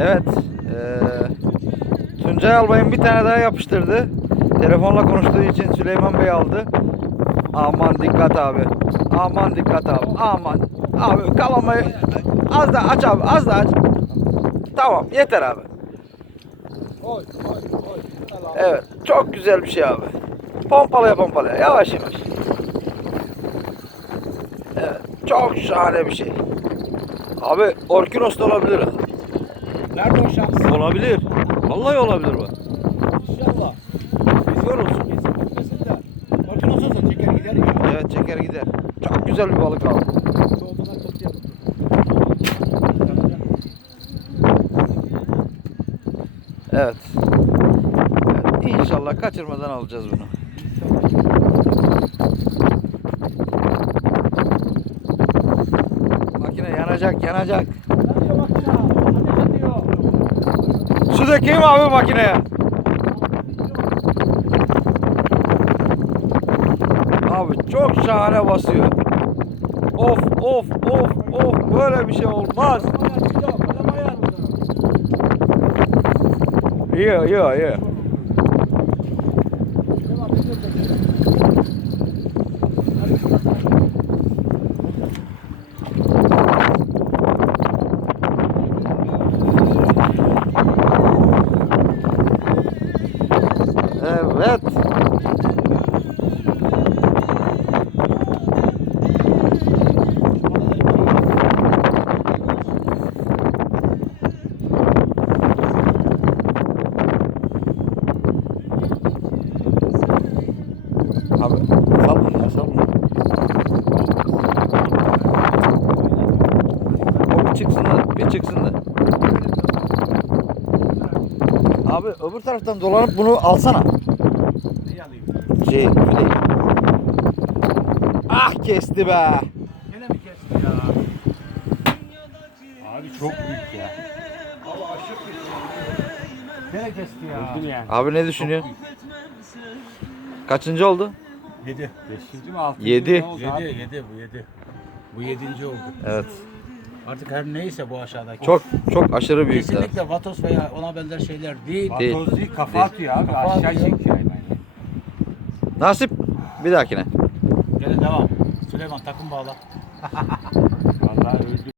Evet. eee Tuncay Albay'ın bir tane daha yapıştırdı. Telefonla konuştuğu için Süleyman Bey aldı. Aman dikkat abi. Aman dikkat abi. Aman. Abi kalamayı az da aç abi. Az da aç. Tamam yeter abi. Evet. Çok güzel bir şey abi. Pompalaya pompalaya. Yavaş yavaş. Evet. Çok şahane bir şey. Abi Orkinos da olabilir. Nerede o şans? Olabilir. Vallahi olabilir bu. İnşallah. Bizler olsun. Makinesi olsa çeker gider ya. Evet çeker gider. Çok güzel bir balık toplayalım. Evet. evet. İnşallah kaçırmadan alacağız bunu. Makine yanacak yanacak. Su dökeyim abi makineye. Abi çok şahane basıyor. Of of of of böyle bir şey olmaz. İyi iyi iyi. Devam ediyor. Evet. Abi sal bunu ya sal bunu. O bir çıksın da bir çıksın da. Abi öbür taraftan dolanıp bunu alsana. Neyi alayım? Şey fileyi. Ah kesti be. Gene mi kesti ya? Abi çok büyük ya. Abi aşık bir Gene kesti ya. Öldüm yani. Abi ne düşünüyorsun? Kaçıncı oldu? 7. Beşinci mi altıncı Yedi. mı? Ne oldu abi? 7 7 bu 7. Bu 7. oldu. Evet. Artık her neyse bu aşağıdaki. Çok çok aşırı büyükler. Kesinlikle vatos veya ona benzer şeyler değil. Değil. Vatoz değil kafa Değil. atıyor abi. Kafa Aşağı atıyor. çekiyor hayvan. Nasip bir dahakine. Gene devam. Süleyman takım bağla. Vallahi öyle.